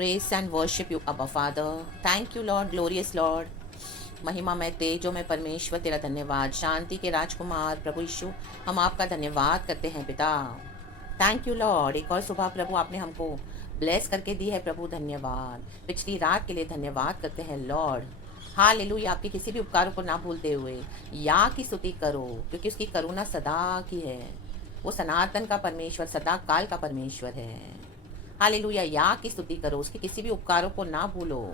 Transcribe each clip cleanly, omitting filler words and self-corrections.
Praise and worship you, Abba Father. Thank you, Lord, glorious Lord. महिमा में तेजो में परमेश्वर तेरा धन्यवाद। शांति के राजकुमार प्रभु यीशु, हम आपका धन्यवाद करते हैं पिता। Thank you Lord. एक और सुबह प्रभु आपने हमको ब्लेस करके दी है प्रभु, धन्यवाद। पिछली रात के लिए धन्यवाद करते हैं लॉर्ड। हालेलुया। आपके किसी भी उपकारों को ना भूलते हुए या की स्तुति करो, क्योंकि उसकी करुणा सदा की है। वो सनातन का परमेश्वर, सदा काल का परमेश्वर है। हालेलुया। या की स्तुति करो, उसके किसी भी उपकारों को ना भूलो।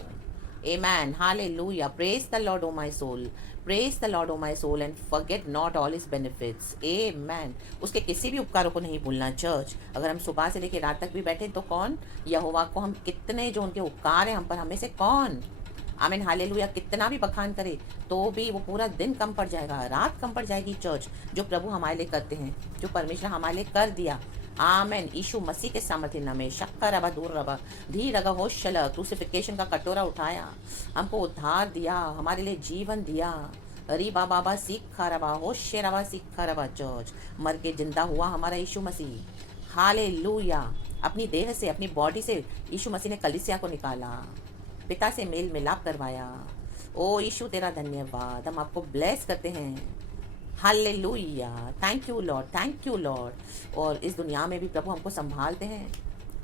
Amen. Hallelujah. Praise the Lord, O my soul. Praise the Lord, O my soul, and forget not all His benefits. Amen. उसके किसी भी उपकारों को नहीं भूलना चर्च। अगर हम सुबह से लेकर रात तक भी बैठे तो कौन, यहोवा को हम कितने जो उनके उपकार हैं हम पर, हमें से कौन, आमीन हालेलुया, कितना भी बखान करे तो भी वो पूरा दिन कम पड़ जाएगा, रात कम पड़ जाएगी चर्च। जो प्रभु हमारे लिए करते हैं, जो परमेश्वर हमारे लिए कर दिया। आमेन। यीशु मसीह के सामर्थ्य नाम में शक्का रबा दूर रबा धी रगा होशल, क्रूसिफिकेशन का कटोरा उठाया, हमको उद्धार दिया, हमारे लिए जीवन दिया। अरे बाबा सीखा रबा होशे रबा सीखा रबा चर्च। मर के जिंदा हुआ हमारा यीशु मसीह। हालेलुया। अपनी देह से, अपनी बॉडी से यीशु मसीह ने कलीसिया को निकाला, पिता से मेल मिलाप करवाया। ओ यीशु तेरा धन्यवाद। हम आपको ब्लेस करते हैं। Hallelujah. Thank you Lord, thank you Lord. और इस दुनिया में भी प्रभु हमको संभालते हैं।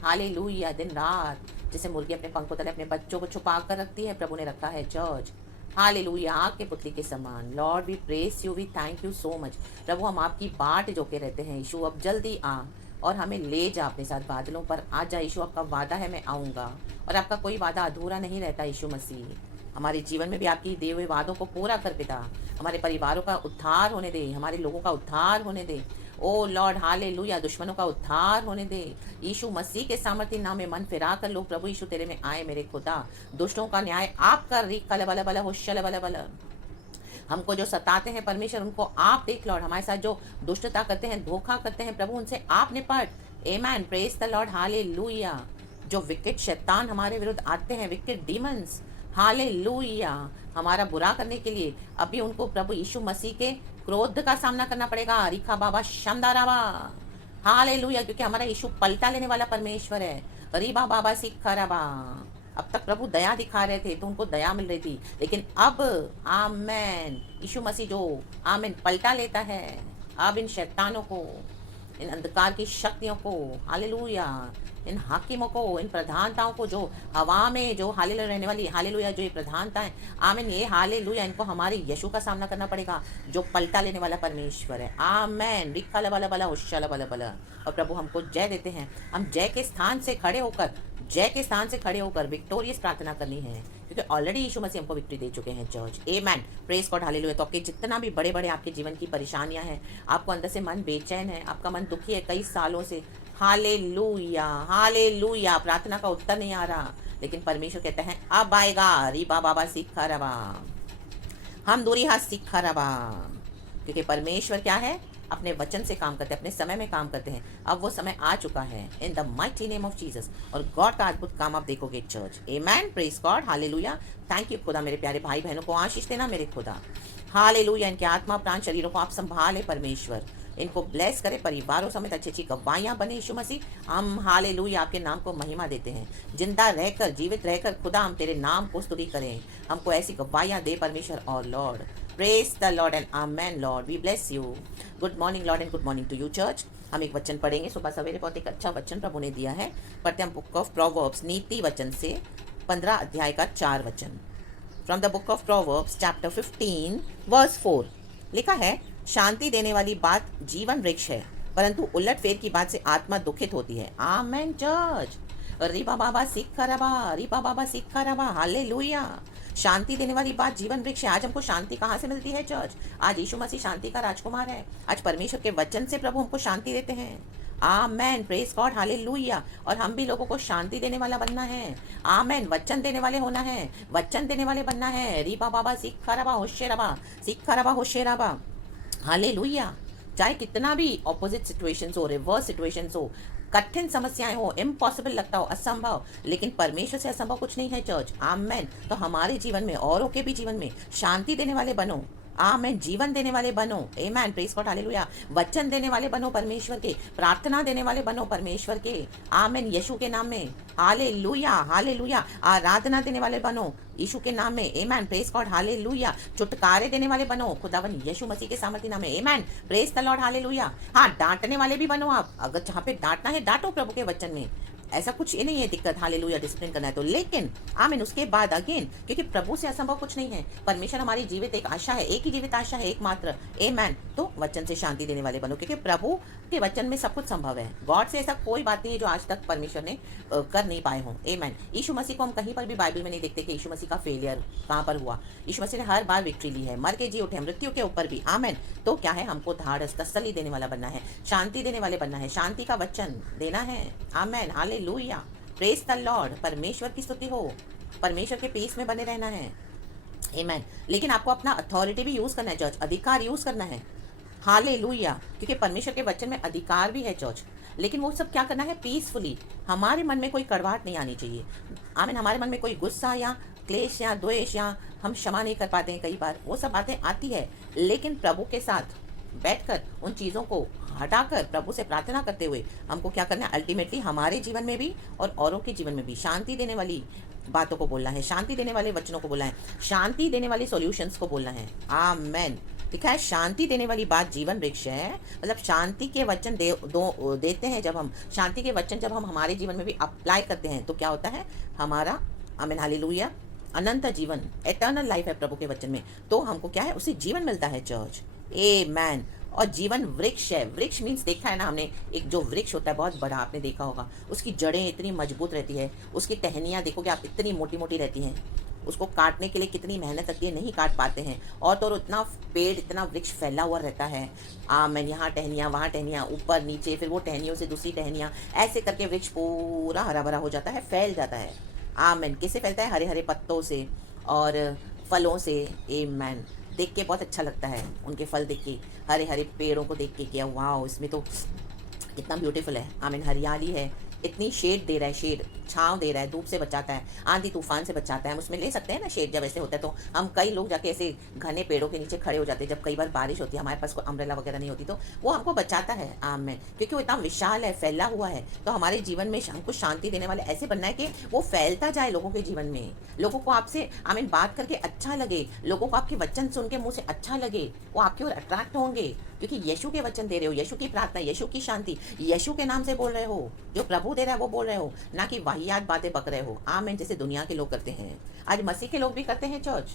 हालेलुया। दिन रात जैसे मुर्गी अपने पंखों तले अपने बच्चों को छुपा कर रखती है, प्रभु ने रखा है चर्च। हालेलुया। आग के पुतली के समान। Lord we praise you, we thank you so much. प्रभु हम आपकी बाट जो के रहते हैं। यीशु अब जल्दी आ और हमें ले जा अपने साथ बादलों पर। आ जा यीशु, आपका वादा है मैं आऊँगा, और आपका कोई वादा अधूरा नहीं रहता यीशु मसीह। हमारे जीवन में भी आपकी दिए हुए वादों को पूरा कर पिता। हमारे परिवारों का उद्धार होने दे, हमारे लोगों का उद्धार होने दे। ओ लॉर्ड हालेलुया। दुश्मनों का उद्धार होने दे यीशु मसीह के सामर्थ्य नाम में। मन फिरा कर लो प्रभु यीशु तेरे में आए मेरे खुदा। दुष्टों का न्याय आप कर री कल बल बल होशल बल बल। हमको जो सताते हैं परमेश्वर, उनको आप देख लॉर्ड। हमारे साथ जो दुष्टता करते हैं, धोखा करते हैं प्रभु, उनसे आप निपट। Amen. Praise the lord. Hallelujah. जो विकेट शैतान हमारे विरुद्ध आते हैं, विकेट डीमंस, हालेलुया, हमारा बुरा करने के लिए, अभी उनको प्रभु यीशु मसीह के क्रोध का सामना करना पड़ेगा। रिखा बाबा शमदाराबा। हालेलुया। क्योंकि हमारा यीशु पलटा लेने वाला परमेश्वर है। रीबा बाबा सिखाराबा। अब तक प्रभु दया दिखा रहे थे तो उनको दया मिल रही थी, लेकिन अब आमेन यीशु मसीह जो आमेन पलटा लेता है अब इन शैतानों को, इन अंधकार की शक्तियों को, हालेलुया, इन हाकिमों को, इन प्रधानताओं को, जो हवा में जो हालेलुया रहने वाली, हालेलुया जो ये प्रधानताएं, आमीन, ये हालेलुया, इनको हमारे यीशु का सामना करना पड़ेगा जो पलटा लेने वाला परमेश्वर है। आमेन। रिक्खा लबला बला हुशाला बला बला। और प्रभु हमको जय देते हैं। हम जय के स्थान से खड़े होकर, जय के स्थान से खड़े होकर विक्टोरियस प्रार्थना करनी है, क्योंकि ऑलरेडी यीशु मसीह हमको विक्ट्री दे चुके हैं church. Amen. Praise God. Hallelujah. तो आपके जितना भी बड़े बड़े आपके जीवन की परेशानियां हैं, आपको अंदर से मन बेचैन है, आपका मन दुखी है कई सालों से, हालेलुया हालेलुया, प्रार्थना का उत्तर नहीं आ रहा, लेकिन परमेश्वर कहते हैं अब आएगा। रीबा बाबा सीखा रबा, हम दूरी हाथ सीखा रबा। क्योंकि परमेश्वर क्या है, अपने वचन से काम करते हैं, अपने समय में काम करते हैं। अब वो समय आ चुका है इन the mighty name of Jesus, और गॉड का अद्भुत काम आप देखोगे church. Amen. Praise God. Hallelujah. Thank you खुदा। मेरे प्यारे भाई बहनों को आशीष देना मेरे खुदा। हालेलुया। इनके आत्मा प्राण शरीरों को आप संभाले परमेश्वर, इनको ब्लेस करे, परिवारों समेत अच्छी अच्छी गवाहियां बने यीशु मसीह। हम हालेलुया आपके नाम को महिमा देते हैं। जिंदा रहकर, जीवित रहकर खुदा हम तेरे नाम को स्तुति करें। हमको ऐसी गवाहियां दे परमेश्वर। और Lord praise the Lord and amen. Lord we bless you. Good morning Lord and good morning to you church. हम एक वचन पढ़ेंगे सुबह सवेरे, बहुत एक अच्छा वचन प्रभु ने दिया है। पढ़ते हम बुक ऑफ प्रोवर्ब्स, नीति वचन से 15 अध्याय का 4 वचन। From the book of Proverbs chapter 15 verse 4 लिखा है, शांति देने वाली बात जीवन वृक्ष है, परंतु उलट फेर की बात से आत्मा दुखित होती है। आमेन चर्च। रिबा बाबा सीखा रबा, रिबा बाबा सीखा रबा। हालेलुया। शांति देने वाली बात जीवन वृक्ष है। आज हमको शांति कहाँ से मिलती है चर्च? आज यीशु मसीह शांति का राजकुमार है। आज परमेश्वर के वचन से प्रभु हमको शांति देते हैं। आमेन। Praise God. हालेलुया। और हम भी लोगों को शांति देने वाला बनना है। आमेन। वचन देने वाले होना है, वचन देने वाले बनना है। रिबा बाबा सीखा रबा होशे रबा, सीखा रबा होशे रबा। हालेलुया। चाहे कितना भी ऑपोजिट सिचुएशंस हो, रिवर्स सिचुएशंस हो, कठिन समस्याएं हो, इम्पॉसिबल लगता हो, असंभव, लेकिन परमेश्वर से असंभव कुछ नहीं है चर्च। आमेन। तो हमारे जीवन में, औरों के भी जीवन में शांति देने वाले बनो। आमेन। जीवन देने वाले बनो, आमेन, प्रेज गॉड, हालेलुया। वचन देने वाले बनो परमेश्वर के, प्रार्थना देने वाले बनो परमेश्वर के, आमेन, यीशु के नाम में, हालेलुया, हालेलुया। आराधना देने वाले बनो यीशु के नाम में, आमेन, प्रेज गॉड, हालेलुया। छुटकारे देने वाले बनो खुदावन यीशु मसीह के सामर्थ्य नाम में, आमेन, प्रेज द लॉर्ड, हालेलुया। हाँ, डांटने वाले भी बनो आप, अगर जहाँ पे डांटना है डांटो प्रभु के वचन में, ऐसा कुछ ये नहीं है दिक्कत, हालेलुया, डिसिप्लिन करना है तो, लेकिन आमीन, उसके बाद अगेन, क्योंकि प्रभु से असंभव कुछ नहीं है। परमेश्वर हमारी जीवित एक आशा है, एक ही जीवित आशा है, एकमात्र, आमेन। तो वचन से शांति देने वाले बनो, क्योंकि प्रभु के वचन में सब कुछ संभव है। गॉड से ऐसा कोई बात नहीं है जो आज तक परमेश्वर ने कर नहीं पाए हों, आमेन। यीशु मसीह को हम कहीं पर भी बाइबल में नहीं देखते कि यीशु मसीह का फेलियर कहाँ पर हुआ। यीशु मसीह ने हर बार विक्ट्री ली है, मर के जी उठे, मृत्यु के ऊपर भी, आमेन। तो क्या है, हमको धाड़स, तसल्ली देने वाला बनना है, शांति देने वाले बनना है, शांति का वचन देना है, आमेन, हालेलुया, प्रेज द लॉर्ड। परमेश्वर की स्तुति हो, परमेश्वर के पीस में बने रहना है, आमेन। लेकिन आपको अपना अथॉरिटी भी यूज करना है चर्च, अधिकार यूज करना है, हालेलुया, क्योंकि परमेश्वर के वचन में अधिकार भी है चर्च। लेकिन वो सब क्या करना है, पीसफुली। हमारे मन में कोई कड़वाहट नहीं आनी चाहिए, आमीन। हमारे मन में कोई गुस्सा या क्लेश या द्वेष या हम क्षमा नहीं कर पाते हैं, कई बार वो सब बातें आती है, लेकिन प्रभु के साथ बैठकर उन चीज़ों को हटाकर प्रभु से प्रार्थना करते हुए हमको क्या करना है, अल्टीमेटली हमारे जीवन में भी और औरों के जीवन में भी शांति देने वाली बातों को बोलना है, शांति देने वाले वचनों को बोलना है, शांति देने वाली सॉल्यूशंस को बोलना है, आमेन। लिखा है शांति देने वाली बात जीवन वृक्ष है, मतलब शांति के वचन देते हैं जब हम, शांति के वचन जब हम हमारे जीवन में भी अप्लाई करते हैं तो क्या होता है, हमारा, आमीन, हालेलुया, अनंत जीवन, एटर्नल लाइफ है प्रभु के वचन में, तो हमको क्या है, उससे जीवन मिलता है चर्च, आमेन। और जीवन वृक्ष है, वृक्ष मीन्स देखा है ना हमने, एक जो वृक्ष होता है बहुत बड़ा, आपने देखा होगा, उसकी जड़ें इतनी मजबूत रहती है, उसकी टहनियाँ देखोगे आप इतनी मोटी मोटी रहती हैं, उसको काटने के लिए कितनी मेहनत लगती है, नहीं काट पाते हैं, और तो और इतना पेड़, इतना वृक्ष फैला हुआ रहता है, मैं यहाँ टहनियाँ, वहाँ टहनियाँ, ऊपर नीचे, फिर वो टहनियों से दूसरी टहनियाँ, ऐसे करके वृक्ष पूरा हरा भरा हो जाता है, फैल जाता है, आमेन। किससे फैलता है, हरे हरे पत्तों से और फलों से, आमेन। देख के बहुत अच्छा लगता है उनके फल देख के, हरे हरे पेड़ों को देख के, क्या वाह, इसमें तो कितना ब्यूटीफुल है, आमीन, हरियाली है, इतनी शेड दे रहा है, शेड छांव दे रहा है, धूप से बचाता है, आंधी तूफान से बचाता है, हम उसमें ले सकते हैं ना शेड। जब ऐसे होता है तो हम कई लोग जाके ऐसे घने पेड़ों के नीचे खड़े हो जाते हैं, जब कई बार बारिश होती है, हमारे पास कोई अम्ब्रेला वगैरह नहीं होती, तो वो हमको बचाता है, आमेन, क्योंकि वो इतना विशाल है, फैला हुआ है। तो हमारे जीवन में हमको शांति देने वाले ऐसे बनना है कि वो फैलता जाए लोगों के जीवन में, लोगों को आपसे, आमीन, बात करके अच्छा लगे, लोगों को आपके वचन सुन के मुँह से अच्छा लगे, वो आपकी ओर अट्रैक्ट होंगे, क्योंकि यीशु के वचन दे रहे हो, यीशु की प्रार्थना, यीशु की शांति, यीशु के नाम से बोल रहे हो, जो प्रभु दे रहा है वो बोल रहे हो, ना कि वाहियात बातें बक रहे हो, आमेन, जैसे दुनिया के लोग करते हैं, आज मसीह के लोग भी करते हैं चर्च,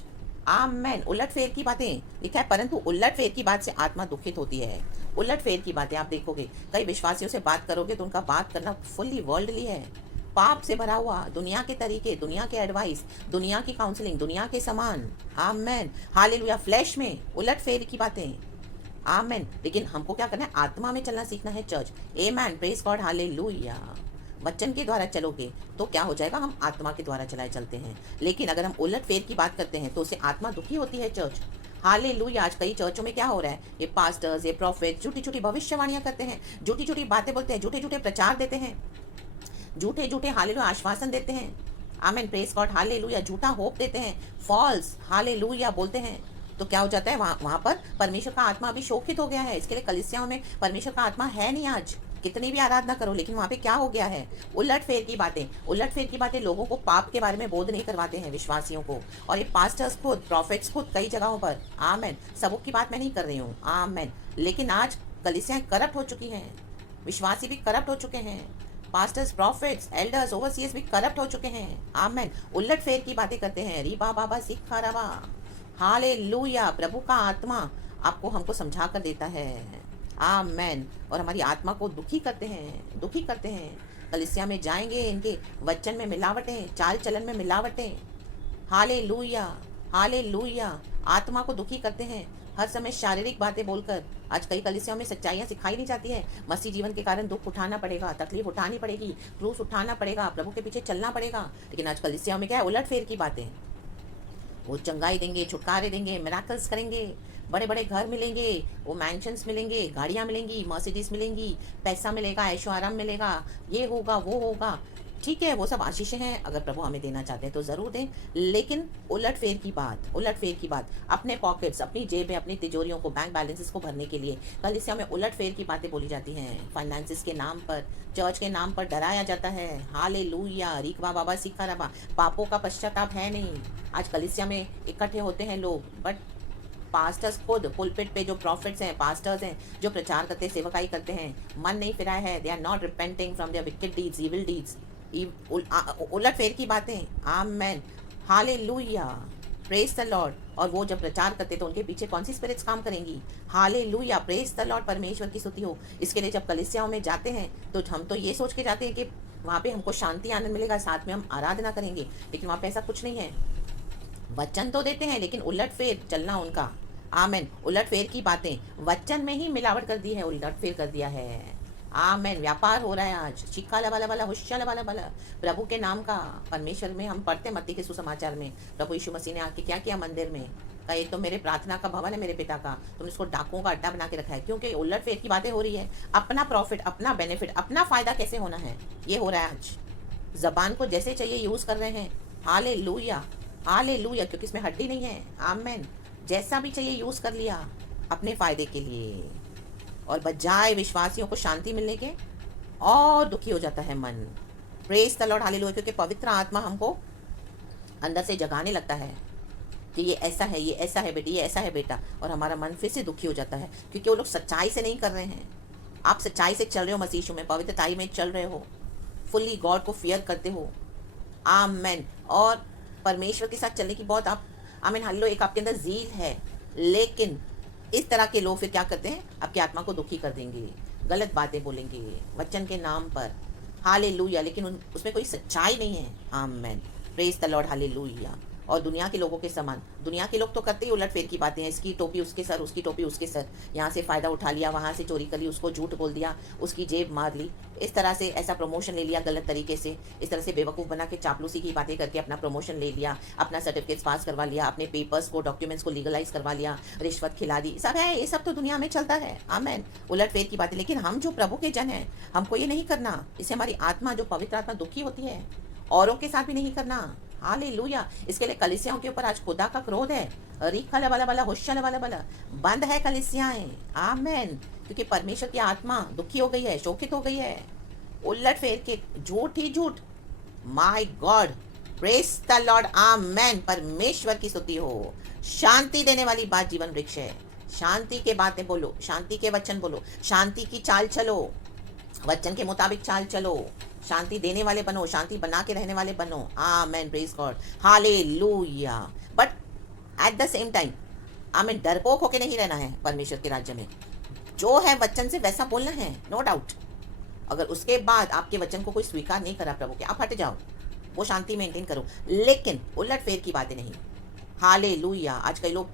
आमेन। उलट फेर की बातें, लिखा है, परंतु उलट फेर की बात से आत्मा दुखित होती है। उलट फेर की बातें आप देखोगे, कई विश्वासियों से बात करोगे तो उनका बात करना फुल्ली वर्ल्डली है, पाप से भरा हुआ, दुनिया के तरीके, दुनिया के एडवाइस, दुनिया की काउंसलिंग, दुनिया के समान, आमेन, हालेलुया, फ्लैश में उलट फेर की बातें, आमेन। लेकिन हमको क्या करना है, आत्मा में चलना सीखना है church, amen, praise God, hallelujah. वचन के द्वारा चलोगे तो क्या हो जाएगा, हम आत्मा के द्वारा चलाए चलते हैं। लेकिन अगर हम उलट फेर की बात करते हैं तो उससे आत्मा दुखी होती है चर्च, हालेलुया। आज कई चर्चों में क्या हो रहा है, ये पास्टर्स, ये प्रॉफिट झूठी झूठी भविष्यवाणियां करते हैं, झूठी झूठी बातें बोलते हैं, झूठे झूठे प्रचार देते हैं, झूठे झूठे हालेलुया आश्वासन देते हैं, आमेन, प्रेज गॉड, हालेलुया, झूठा होप देते हैं, फॉल्स हालेलुया बोलते हैं। तो क्या हो जाता है, वहाँ पर परमेश्वर का आत्मा अभी शोकित हो गया है। इसके लिए कलीसियाओं में परमेश्वर का आत्मा है नहीं आज, कितनी भी आराधना करो, लेकिन वहाँ पे क्या हो गया है, उलट फेर की बातें, उलट फेर की बातें, लोगों को पाप के बारे में बोध नहीं करवाते हैं विश्वासियों को। और ये पास्टर्स खुद, प्रॉफिट्स खुद कई जगहों पर, आमेन, सबों की बात मैं नहीं कर रही हूँ, आमेन। लेकिन आज कलीसियाएं करप्ट हो चुकी हैं, विश्वासी भी करप्ट हो चुके हैं, पास्टर्स, प्रॉफिट्स, एल्डर्स, ओवरसीयर्स भी करप्ट हो चुके हैं, आमेन। उलट फेर की बातें करते हैं, रीबा बाबा सिखा रवा, हालेलुया। प्रभु का आत्मा आपको हमको समझा कर देता है, आमेन, और हमारी आत्मा को दुखी करते हैं, दुखी करते हैं। कलीसिया में जाएंगे, इनके वचन में मिलावटें, चाल चलन में मिलावटें, हालेलुया, हालेलुया, आत्मा को दुखी करते हैं, हर समय शारीरिक बातें बोलकर। आज कई कलीसियाओं में सच्चाइयाँ सिखाई नहीं जाती है, मसीह जीवन के कारण दुख उठाना पड़ेगा, तकलीफ उठानी पड़ेगी, क्रूस उठाना पड़ेगा, प्रभु के पीछे चलना पड़ेगा। लेकिन आज कलीसियाओं में क्या है, उलट फेर की बातें, वो चंगाई देंगे, छुटकारे देंगे, मिराकल्स करेंगे, बड़े बड़े घर मिलेंगे, वो मैंशंस मिलेंगे, गाड़ियाँ मिलेंगी, मर्सिडीज मिलेंगी, पैसा मिलेगा, ऐशो आराम मिलेगा, ये होगा वो होगा। ठीक है, वो सब आशीषें हैं, अगर प्रभु हमें देना चाहते हैं तो ज़रूर दें, लेकिन उलट-फेर की बात, अपने पॉकेट्स, अपनी जेबें, अपनी तिजोरियों को, बैंक बैलेंसेस को भरने के लिए कलीसिया में उलट-फेर की बातें बोली जाती हैं। फाइनेंसेस के नाम पर, चर्च के नाम पर डराया जाता है। हालेलुया, रीकवा बाबा सीखा रबा, पापों का पश्चाताप है नहीं। आज कलीसिया में इकट्ठे होते हैं लोग, बट पास्टर्स खुद पुलपिट पे जो प्रॉफिट्स हैं, पास्टर्स हैं, जो प्रचार करते हैं, सेवकाई करते हैं, मन नहीं फिराया है, they are not repenting from their wicked deeds, evil deeds, उलट फेर की बातें। Amen, hallelujah, praise the Lord. और वो जब प्रचार करते तो उनके पीछे कौन सी स्पिरिट्स काम करेंगी? हालेलुया, प्रेज द लॉर्ड, परमेश्वर की स्तुति हो। इसके लिए जब कलीसियाओं में जाते हैं तो हम तो ये सोच के जाते हैं कि वहाँ पे हमको शांति आनंद मिलेगा, साथ में हम आराधना करेंगे, लेकिन वहाँ पे ऐसा कुछ नहीं है। वचन तो देते हैं लेकिन उलट फेर चलना उनका। आमेन, उलट फेर की बातें, वचन में ही मिलावट कर दी है, उलट फेर कर दिया है। आमेन, व्यापार हो रहा है आज, चिक्का लबा लबा हुश्या लबा लबा, प्रभु के नाम का। परमेश्वर में हम पढ़ते मत्ती के सुसमाचार में, प्रभु यीशु मसीह ने आके क्या किया मंदिर में, कहा ये तो मेरे प्रार्थना का भवन है मेरे पिता का, तुमने इसको डाकुओं का अड्डा बना के रखा है। क्योंकि उलट फेर की बातें हो रही है, अपना प्रॉफिट, अपना बेनिफिट, अपना फायदा कैसे होना है, ये हो रहा है आज। जबान को जैसे चाहिए यूज कर रहे हैं। हालेलुया, हालेलुया, क्योंकि इसमें हड्डी नहीं है। आमेन, जैसा भी चाहिए यूज कर लिया अपने फायदे के लिए, और बजाय विश्वासियों को शांति मिलने के और दुखी हो जाता है मन। प्रेज द लॉर्ड, हालेलुया, क्योंकि पवित्र आत्मा हमको अंदर से जगाने लगता है कि ये ऐसा है, ये ऐसा है बेटी, ये ऐसा है बेटा, और हमारा मन फिर से दुखी हो जाता है, क्योंकि वो लोग सच्चाई से नहीं कर रहे हैं। आप सच्चाई से चल रहे हो, मसीह में पवित्रताई में चल रहे हो, फुल्ली गॉड को फियर करते हो। आमेन, और परमेश्वर के साथ चलने की बहुत आप आमीन हालेलुया, एक आपके अंदर जील है। लेकिन इस तरह के लोग फिर क्या करते हैं, आपकी आत्मा को दुखी कर देंगे, गलत बातें बोलेंगे वचन के नाम पर। हालेलुया, लेकिन उसमें कोई सच्चाई नहीं है। Amen, praise the lord, hallelujah. और दुनिया के लोगों के समान, दुनिया के लोग तो करते ही उलट फेर की बातें हैं, इसकी टोपी उसके सर, उसकी टोपी उसके सर, यहाँ से फ़ायदा उठा लिया, वहाँ से चोरी कर ली, उसको झूठ बोल दिया, उसकी जेब मार ली, इस तरह से ऐसा प्रमोशन ले लिया गलत तरीके से, इस तरह से बेवकूफ़ बना के चापलूसी की बातें करके अपना प्रमोशन ले लिया, अपना सर्टिफिकेट्स पास करवा लिया, अपने पेपर्स को, डॉक्यूमेंट्स को लीगलाइज करवा लिया, रिश्वत खिला दी, सब है, ये सब तो दुनिया में चलता है। आमेन, उलट फेर की बातें। लेकिन हम जो प्रभु के जन हैं, हमको ये नहीं करना। इससे हमारी आत्मा, जो पवित्र आत्मा, दुखी होती है। औरों के साथ भी नहीं करना। हालेलुया, इसके लिए कलीसियाओं के ऊपर आज खुदा का क्रोध है। रीखा वाला बला, होशिया वाला बला, बंद है कलीसियाएं। आमेन, क्योंकि परमेश्वर की आत्मा दुखी हो गई है, शोकित हो गई है। उलट फेर के, झूठ ही झूठ। My God, praise the lord. Amen, परमेश्वर की स्तुति हो। शांति देने वाली बात जीवन वृक्ष है। शांति के बातें बोलो, शांति के वचन बोलो, शांति की चाल चलो, वचन के मुताबिक चाल चलो, शांति देने वाले बनो, शांति बना के रहने वाले बनो। Amen, praise God, hallelujah. But at the same time amen, डरपोक होके नहीं रहना है परमेश्वर के राज्य में। जो है वचन से वैसा बोलना है, नो डाउट। अगर उसके बाद आपके वचन को कोई स्वीकार नहीं करा प्रभु के, आप हट जाओ, वो शांति मेंटेन करो, लेकिन उलट फेर की बातें नहीं। हालेलुया। आज कई लोग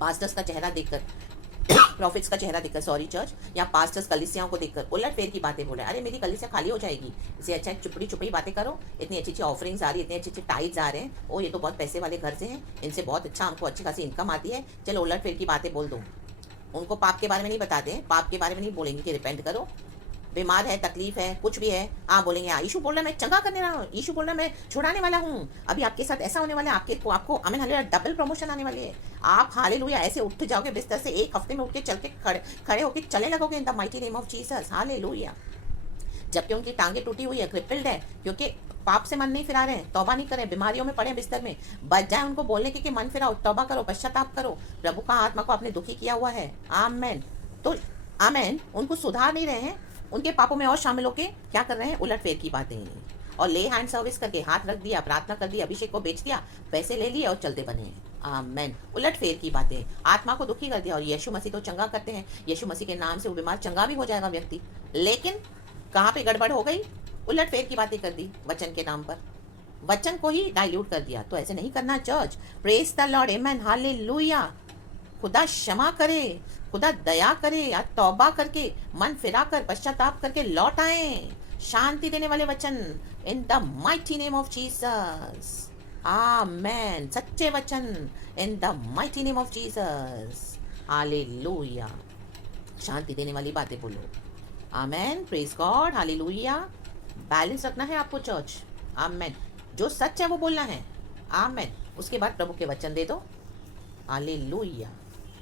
पास्टर्स का चेहरा देखकर, प्रॉफिट्स का चेहरा देखकर, सॉरी चर्च, या पास्टर्स कलीसियाओं को देखकर उलट फेर की बातें बोले। अरे मेरी कलीसिया खाली हो जाएगी, इससे अच्छा चुपड़ी चुपड़ी बातें करो, इतनी अच्छी अच्छी ऑफरिंग्स आ रही है, इतने अच्छे अच्छे टाइट्स आ रहे हैं, ओ ये तो बहुत पैसे वाले घर से हैं, इनसे बहुत अच्छा हमको अच्छी खासी इनकम आती है, चलो उलट फेर की बातें बोल दो। उनको पाप के बारे में नहीं बताते, पाप के बारे में नहीं बोलेंगे कि रिपेंट करो। बीमार है, तकलीफ है, कुछ भी है, हाँ बोलेंगे हाँ यीशु बोल रहा है मैं चंगा करने रहा हूँ, यीशु बोल रहा है मैं छुड़ाने वाला हूँ। अभी आपके साथ ऐसा होने वाला है, आपको आमीन हालेलुया डबल प्रमोशन आने वाली है। आप हालेलुया ऐसे उठ जाओगे बिस्तर से, एक हफ्ते में उठ के चल के खड़े होकर चले लगोगे इन the mighty name of Jesus. Hallelujah. जबकि उनकी टांगे टूटी हुई है, क्रिपल्ड है, क्योंकि पाप से मन नहीं फिरा रहे हैं, तौबा नहीं करें, बीमारियों में पड़े बिस्तर में। बजाय उनको बोलने के कि मन फिराओ, तौबा करो, पश्चाताप करो, प्रभु का आत्मा को आपने दुखी किया हुआ है। आमेन। तो आमेन, उनको सुधार नहीं रहे हैं, उनके पापों में और शामिल होके क्या कर रहे हैं, उलट फेर की बातें, और ले हैंड सर्विस करके हाथ रख दिया, प्रार्थना कर दी, अभिषेक को बेच दिया, पैसे ले लिए और चलते बने। आमेन, उलट फेर की बातें, आत्मा को दुखी कर दिया। और यीशु मसीह तो चंगा करते हैं, यीशु मसीह के नाम से वो बीमार चंगा भी हो जाएगा व्यक्ति, लेकिन कहाँ पे गड़बड़ हो गई, उलट फेर की बातें कर दी, वचन के नाम पर वचन को ही डाइल्यूट कर दिया। तो ऐसे नहीं करना church. Praise the lord, amen, hallelujah. खुदा क्षमा करे, खुदा दया करे, या तौबा करके मन फिरा कर पश्चाताप करके लौट आए। शांति देने वाले वचन in the mighty name of Jesus. Amen, सच्चे वचन in the mighty name of Jesus. Hallelujah. शांति देने वाली बातें बोलो। Amen, praise God, hallelujah. Balance रखना है आपको चर्च। आमेन। जो सच है वो बोलना है। आमेन। उसके बाद प्रभु के वचन दे दो। हालेलुया।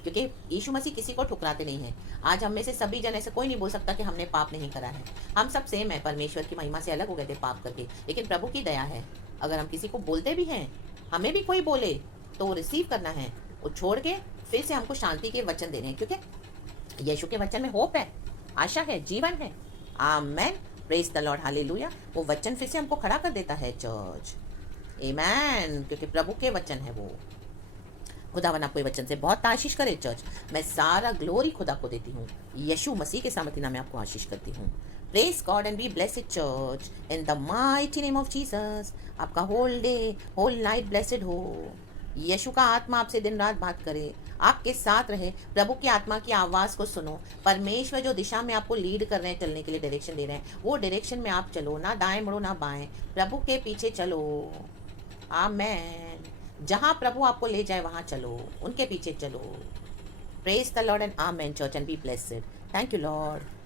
क्योंकि यीशु मसीह किसी को ठुकराते नहीं है। आज हम में से सभी जन ऐसे कोई नहीं बोल सकता कि हमने पाप नहीं करा है। हम सब सेम है, परमेश्वर की महिमा से अलग हो गए थे पाप करके, लेकिन प्रभु की दया है। अगर हम किसी को बोलते भी हैं, हमें भी कोई बोले तो वो रिसीव करना है, वो छोड़ के फिर से हमको शांति के वचन देने हैं, क्योंकि यीशु के वचन में होप है, आशा है, जीवन है। Amen. Praise the lord. Hallelujah. वो वचन फिर से हमको खड़ा कर देता है चर्च। आमेन। क्योंकि प्रभु के वचन है वो। खुदावन आपको ये वचन से बहुत आशीष करे चर्च। मैं सारा ग्लोरी खुदा को देती हूँ। यीशु मसीह के सामर्थ्य नाम में आपको आशीष करती हूँ। Praise God and be blessed church in the mighty name of Jesus. आपका whole day whole night blessed हो। यीशु का आत्मा आपसे दिन रात बात करे, आपके साथ रहे। प्रभु की आत्मा की आवाज़ को सुनो। परमेश्वर जो दिशा में आपको लीड कर रहे हैं, चलने के लिए डायरेक्शन दे रहे हैं, वो डायरेक्शन में आप चलो। ना दाएं मुड़ो ना बाएं, प्रभु के पीछे चलो। आमेन। जहाँ प्रभु आपको ले जाए वहाँ चलो, उनके पीछे चलो। Praise the Lord and amen church and be blessed. Thank you Lord.